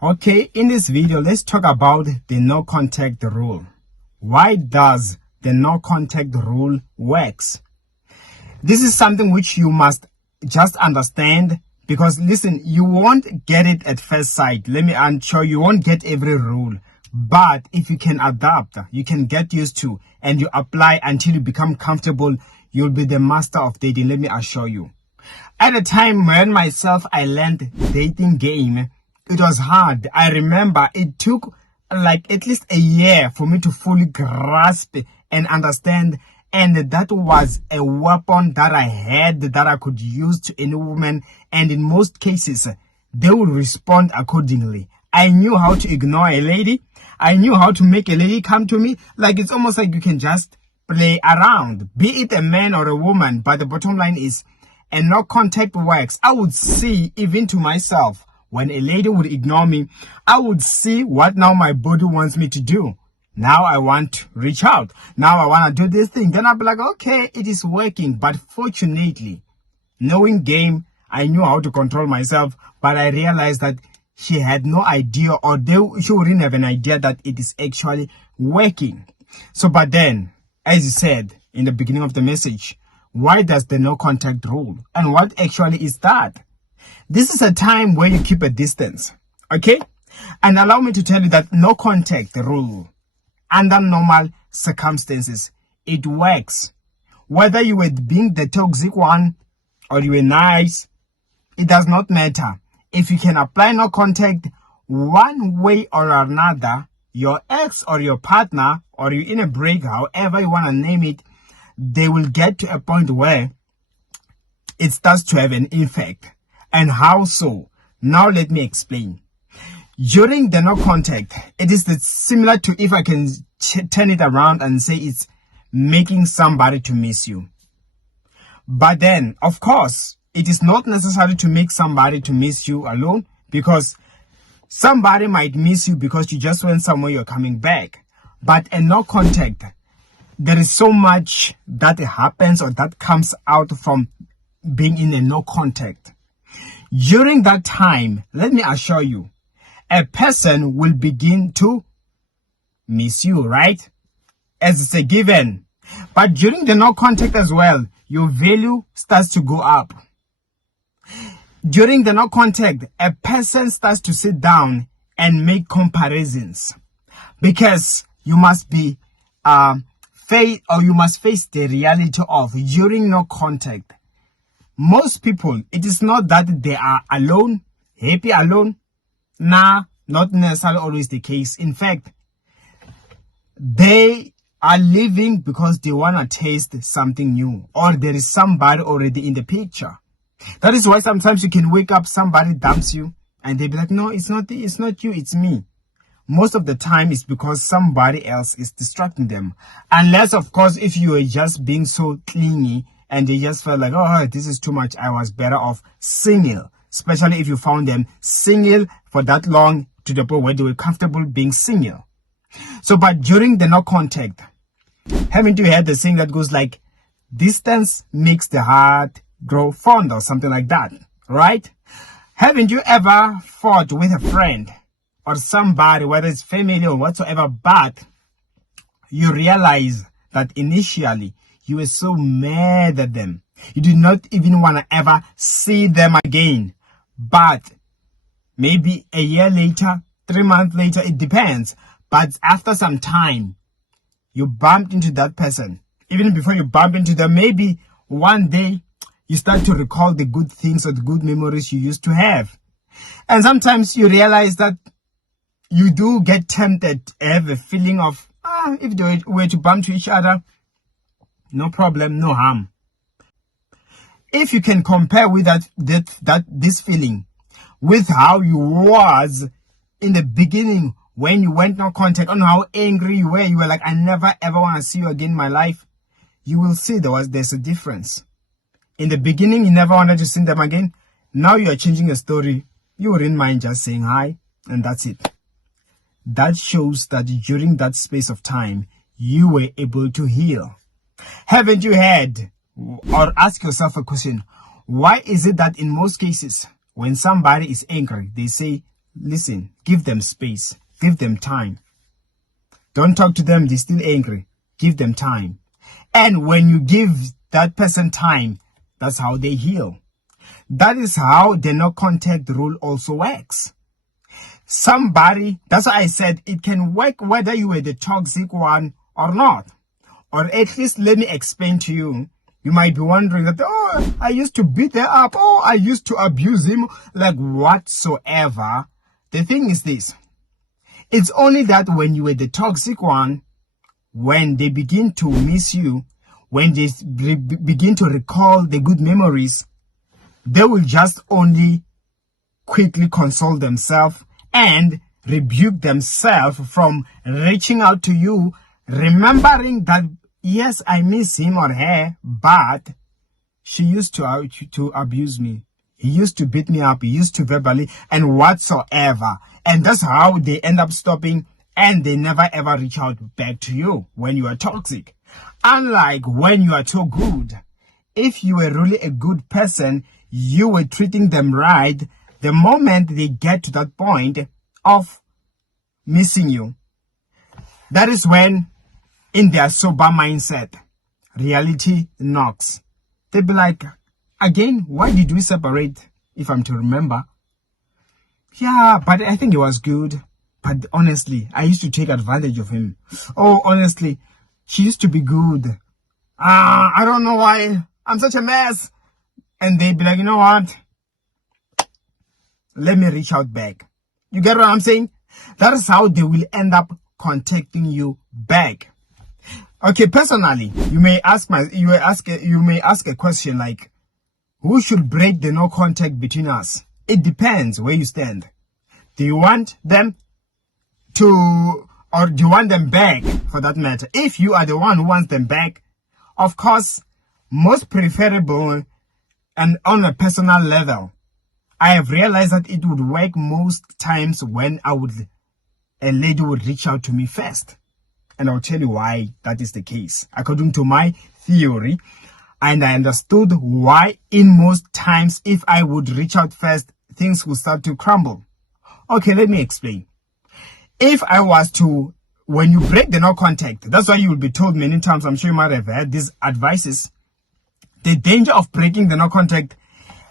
Okay, in this video, let's talk about the no contact rule. Why does the no contact rule works? This is something which you must just understand, because listen, you won't get it at first sight. Let me show you won't get every rule. But if you can adapt, you can get used to, and you apply until you become comfortable, you'll be the master of dating. Let me assure you. At a time when I learned dating game, it was hard. I remember it took like at least a year for me to fully grasp and understand. And that was a weapon that I had that I could use to any woman. And in most cases, they would respond accordingly. I knew how to ignore a lady. I knew how to make a lady come to me. Like, it's almost like you can just play around, be it a man or a woman. But the bottom line is, and no contact works. I would see, even to myself, when a lady would ignore me, I would see what now my body wants me to do. Now I want to reach out. Now I want to do this thing. Then I'll be like, okay, it is working. But fortunately, knowing game, I knew how to control myself. But I realized that she had no idea, or she wouldn't have an idea that it is actually working. So, but then, as you said in the beginning of the message, why does the no contact rule? And what actually is that? This is a time where you keep a distance, okay? And allow me to tell you that no contact rule, under normal circumstances, it works. Whether you were being the toxic one or you were nice, it does not matter. If you can apply no contact one way or another, your ex or your partner, or you in a break, however you want to name it, they will get to a point where it starts to have an effect. And how so? Now let me explain. During the no contact, it is similar to, if I can turn it around and say, it's making somebody to miss you. But then, of course, it is not necessary to make somebody to miss you alone, because somebody might miss you because you just went somewhere, you're coming back. But a no contact, there is so much that happens or that comes out from being in a no contact. During that time, let me assure you, a person will begin to miss you, right? As it's a given. But during the no contact as well, your value starts to go up. During the no contact, a person starts to sit down and make comparisons, because you must be you must face the reality of, during no contact, most people, it is not that they are alone, happy alone. Nah, not necessarily always the case. In fact, they are living because they want to taste something new, or there is somebody already in the picture. That is why sometimes you can wake up, somebody dumps you, and they be like, no, it's not you, it's me. Most of the time, it's because somebody else is distracting them. Unless, of course, if you are just being so clingy, and they just felt like, oh, this is too much, I was better off single. Especially if you found them single for that long, to the point where they were comfortable being single. So, but during the no contact, haven't you heard the saying that goes like, distance makes the heart grow fond, or something like that, right? Haven't you ever fought with a friend or somebody, whether it's family or whatsoever, but you realize that initially you were so mad at them, you did not even want to ever see them again. But maybe a year later, 3 months later, it depends. But after some time, you bumped into that person. Even before you bump into them, maybe one day you start to recall the good things or the good memories you used to have. And sometimes you realize that you do get tempted to have a feeling of, if they were to bump to each other, no problem, no harm. If you can compare with this feeling with how you was in the beginning when you went no contact, on how angry you were like, I never ever want to see you again in my life, you will see there's a difference. In the beginning, you never wanted to see them again. Now you are changing a story. You wouldn't mind just saying hi, and that's it. That shows that during that space of time, you were able to heal. Haven't you had, or ask yourself a question, why is it that in most cases, when somebody is angry, they say, listen, give them space, give them time. Don't talk to them, they're still angry. Give them time. And when you give that person time, that's how they heal. That is how the no contact rule also works. Somebody, that's why I said it can work whether you were the toxic one or not. Or at least let me explain to you. You might be wondering that, oh, I used to beat her up. Oh, I used to abuse him. Like whatsoever. The thing is this. It's only that when you were the toxic one, when they begin to miss you, when they begin to recall the good memories, they will just only quickly console themselves and rebuke themselves from reaching out to you, remembering that, yes, I miss him or her, but she used to abuse me. He used to beat me up. He used to verbally and whatsoever. And that's how they end up stopping, and they never ever reach out back to you when you are toxic. Unlike when you are too good. If you were really a good person, you were treating them right, the moment they get to that point of missing you, that is when, in their sober mindset, reality knocks. They'll be like, again, why did we separate, if I'm to remember? Yeah, but I think it was good. But honestly, I used to take advantage of him. Oh, honestly, she used to be good. I don't know why. I'm such a mess. And they'd be like, you know what? Let me reach out back. You get what I'm saying? That is how they will end up contacting you back. Okay, personally, you may ask a question like, who should break the no contact between us? It depends where you stand. Do you want them to, or do you want them back for that matter? If you are the one who wants them back, of course, most preferable and on a personal level, I have realized that it would work most times when a lady would reach out to me first. And I'll tell you why that is the case. According to my theory, and I understood why in most times if I would reach out first, things will start to crumble. Okay, let me explain. If I was to, when you break the no contact, that's why you will be told many times, I'm sure you might have heard these advices. The danger of breaking the no contact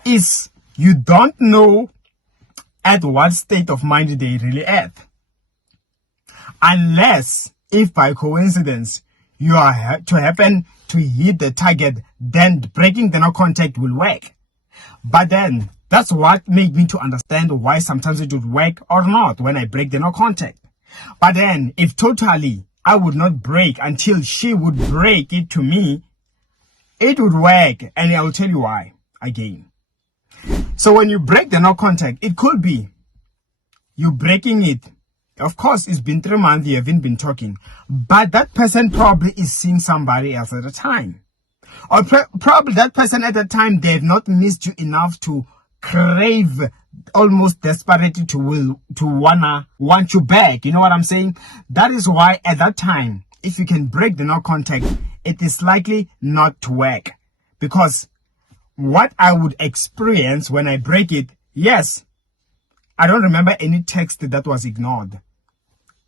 is you don't know at what state of mind they really at. Unless, if by coincidence, you are to happen to hit the target, then breaking the no contact will work. But then, that's what made me to understand why sometimes it would work or not when I break the no contact. But then, if totally I would not break until she would break it to me, it would work, and I will tell you why again. So when you break the no contact, it could be you breaking it. Of course, it's been 3 months, you haven't been talking, but that person probably is seeing somebody else at the time. Or probably that person at the time, they have not missed you enough to crave, almost desperately to want you back. You know what I'm saying? That is why at that time, if you can break the no contact, it is likely not to work. Because what I would experience when I break it, yes, I don't remember any text that was ignored.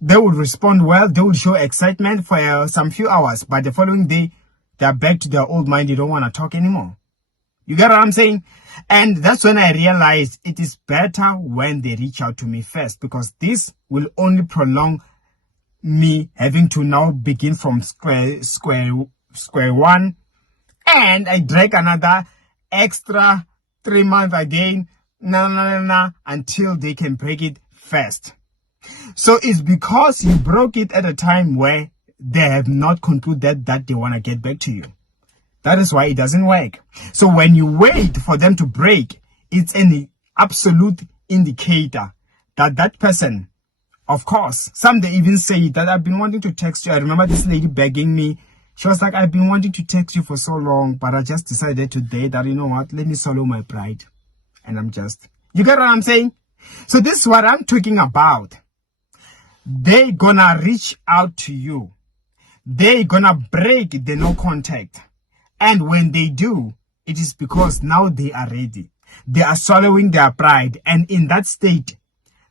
They would respond well, they would show excitement for some few hours, but the following day, they're back to their old mind, they don't want to talk anymore. You get what I'm saying? And that's when I realized it is better when they reach out to me first, because this will only prolong me having to now begin from square one, and I drag another extra 3 months again, until they can break it first. So it's because you broke it at a time where they have not concluded that they want to get back to you. That is why it doesn't work. So when you wait for them to break, it's an absolute indicator that that person, of course, some they even say that I've been wanting to text you. I remember this lady begging me. She was like, I've been wanting to text you for so long, but I just decided today that, you know what, let me swallow my pride. And you get what I'm saying? So this is what I'm talking about. They gonna reach out to you. They gonna break the no contact. And when they do, it is because now they are ready. They are swallowing their pride. And in that state,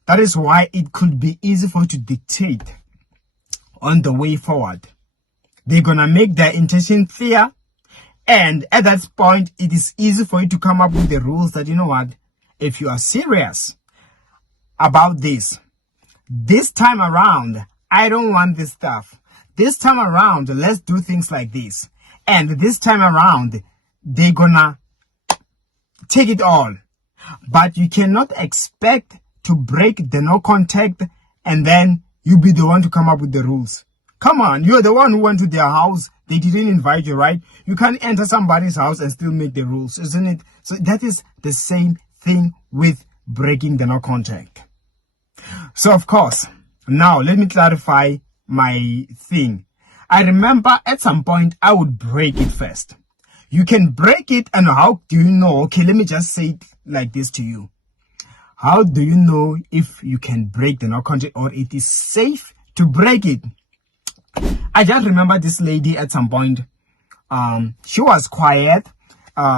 That is why it could be easy for you to dictate on the way forward. They're gonna make their intention clear, and at that point, it is easy for you to come up with the rules that, you know what, if you are serious about this time around, I don't want this stuff. This time around, let's do things like this. And this time around, they're gonna take it all. But you cannot expect to break the no contact and then you be the one to come up with the rules. Come on, you're the one who went to their house. They didn't invite you, right? You can't enter somebody's house and still make the rules, isn't it? So that is the same thing with breaking the no contact. So of course, now let me clarify my thing. I remember at some point I would break it first. You can break it, and how do you know? Okay, let me just say it like this to you. How do you know if you can break the no contact or it is safe to break it? I just remember this lady at some point. She was quiet.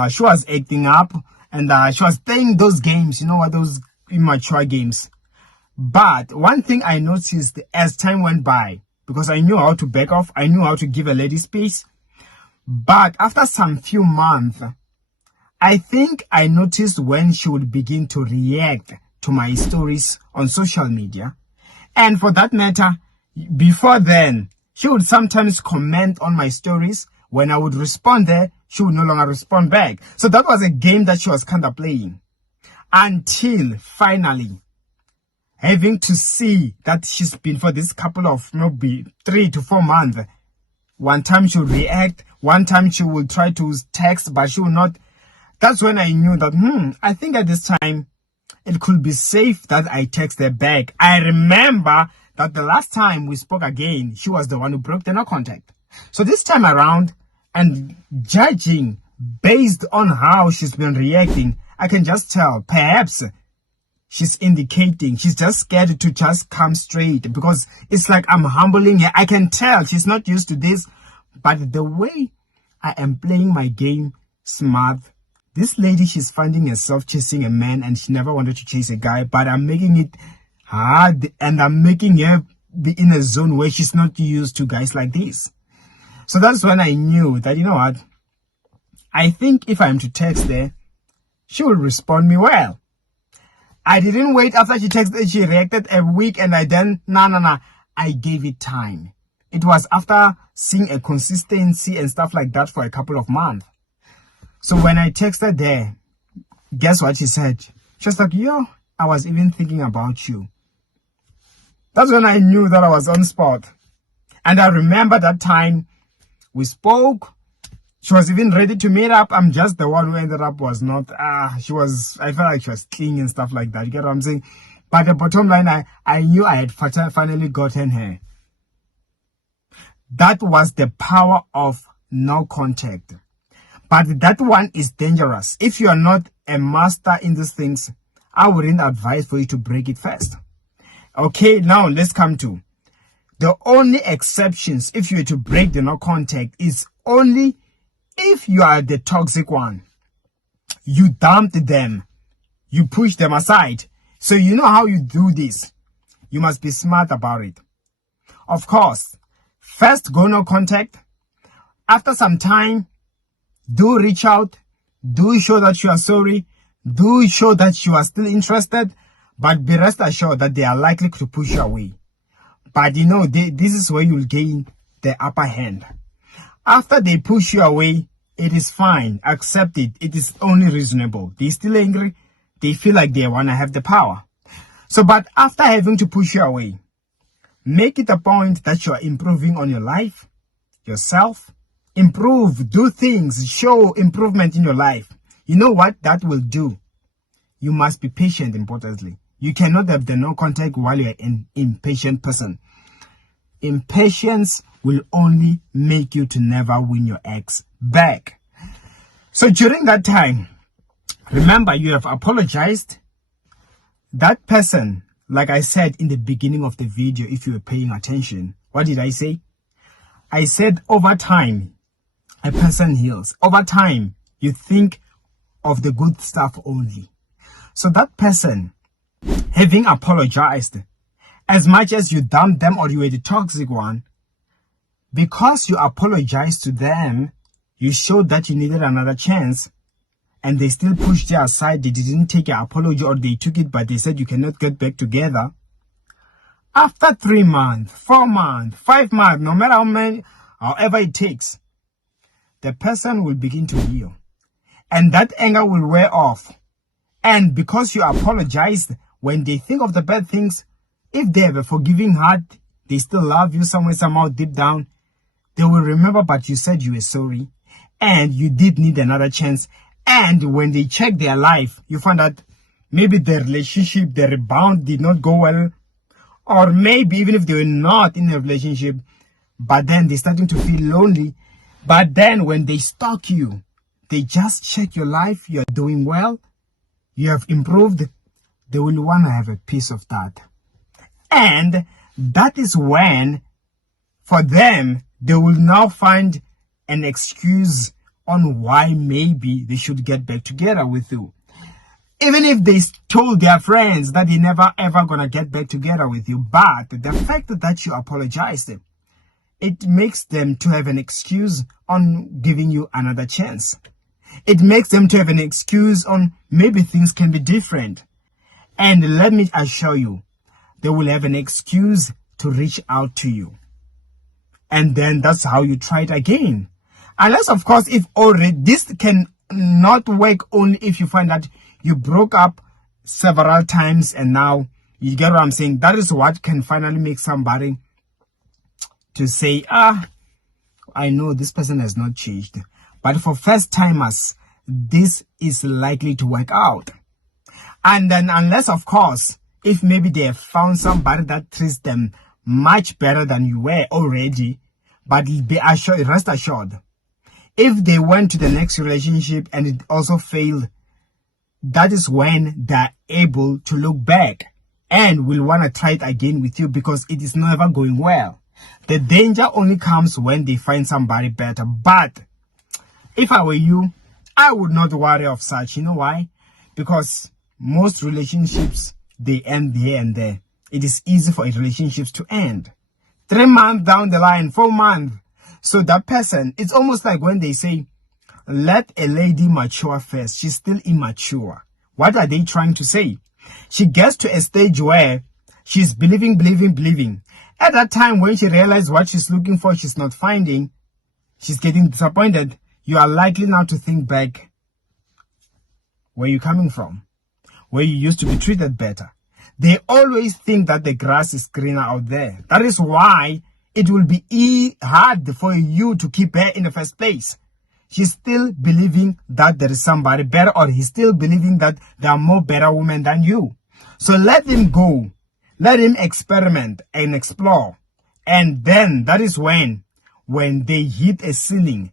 She was acting up, and she was playing those games. You know what, those immature games. But one thing I noticed as time went by, because I knew how to back off, I knew how to give a lady space. But after some few months, I think I noticed when she would begin to react to my stories on social media. And for that matter, before then, she would sometimes comment on my stories. When I would respond there, she would no longer respond back. So that was a game that she was kind of playing. Until finally, having to see that she's been for this couple of maybe 3 to 4 months. One time she would react, one time she will try to text, but she will not. That's when I knew that, I think at this time, it could be safe that I text her back. I remember that the last time we spoke again, she was the one who broke the no contact. So this time around, and judging based on how she's been reacting, I can just tell, perhaps she's indicating she's just scared to just come straight, because it's like I'm humbling her. I can tell she's not used to this, but the way I am playing my game smart, this lady, she's finding herself chasing a man and she never wanted to chase a guy, but I'm making it hard and I'm making her be in a zone where she's not used to guys like this. So that's when I knew that, you know what, I think if I'm to text her, she will respond me well. I didn't wait after she texted, she reacted a week, and I then, I gave it time. It was after seeing a consistency and stuff like that for a couple of months. So when I texted there, guess what she said? She was like, yo, I was even thinking about you. That's when I knew that I was on spot. And I remember that time we spoke. She was even ready to meet up. I'm just the one who ended up was not. I felt like she was clinging and stuff like that. You get what I'm saying? But the bottom line, I knew I had finally gotten her. That was the power of no contact. But that one is dangerous. If you are not a master in these things, I wouldn't advise for you to break it first. Okay, now let's come to the only exceptions. If you were to break the no contact, is only if you are the toxic one. You dumped them. You push them aside. So you know how you do this. You must be smart about it. Of course, first go no contact. After some time, do reach out. Do show that you are sorry. Do show that you are still interested. But be rest assured that they are likely to push you away. But you know, this is where you'll gain the upper hand. After they push you away, it is fine. Accept it. It is only reasonable. They're still angry. They feel like they want to have the power. So, but after having to push you away, make it a point that you are improving on your life, yourself. Improve, do things, show improvement in your life. You know what that will do? You must be patient, importantly. You cannot have the no contact while you're an impatient person. Impatience will only make you to never win your ex back. So during that time, remember, you have apologized. That person, like I said in the beginning of the video, if you were paying attention, what did I say? I said over time, a person heals. Over time, you think of the good stuff only. So that person having apologized, as much as you dumped them or you were the toxic one, because you apologized to them, you showed that you needed another chance, and they still pushed you aside. They didn't take your apology, or they took it, but they said you cannot get back together. After 3 months, 4 months, 5 months, no matter how many, however it takes, the person will begin to heal. And that anger will wear off. And because you apologized, when they think of the bad things, if they have a forgiving heart, they still love you somewhere, somehow, deep down, they will remember, but you said you were sorry. And you did need another chance. And when they check their life, you find that maybe their relationship, their rebound did not go well. Or maybe even if they were not in a relationship, but then they're starting to feel lonely. But then when they stalk you, they just check your life, you're doing well, you have improved, they will want to have a piece of that. And that is when, for them, they will now find an excuse on why maybe they should get back together with you. Even if they told their friends that they never ever gonna get back together with you, but the fact that you apologized, it makes them to have an excuse on giving you another chance. It makes them to have an excuse on maybe things can be different. And let me assure you, they will have an excuse to reach out to you. And then that's how you try it again. Unless, of course, if already this can not work only if you find that you broke up several times and now you get what I'm saying. That is what can finally make somebody to say, I know this person has not changed. But for first timers, this is likely to work out. And then unless, of course, if maybe they have found somebody that treats them much better than you were already, but rest assured, if they went to the next relationship and it also failed, that is when they're able to look back and will want to try it again with you, because it is never going well. The danger only comes when they find somebody better. But if I were you, I would not worry of such. You know why? Because most relationships, they end here and there. It is easy for relationships to end 3 months down the line, 4 months. So that person, it's almost like when they say, let a lady mature first. She's still immature. What are they trying to say? She gets to a stage where she's believing. At that time, when she realizes what she's looking for, she's not finding, she's getting disappointed. You are likely now to think back where you're coming from, where you used to be treated better. They always think that the grass is greener out there. That is why it will be hard for you to keep her in the first place. She's still believing that there is somebody better, or he's still believing that there are more better women than you. So let him go. Let him experiment and explore. And then that is when they hit a ceiling,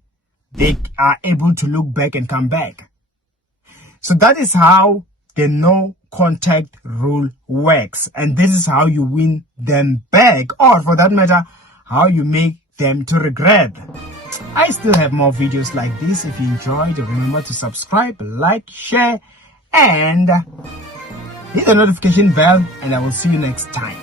they are able to look back and come back. So that is how the no contact rule works. And this is how you win them back, or for that matter, how you make them to regret. I still have more videos like this. If you enjoyed, remember to subscribe, like, share, and hit the notification bell, and I will see you next time.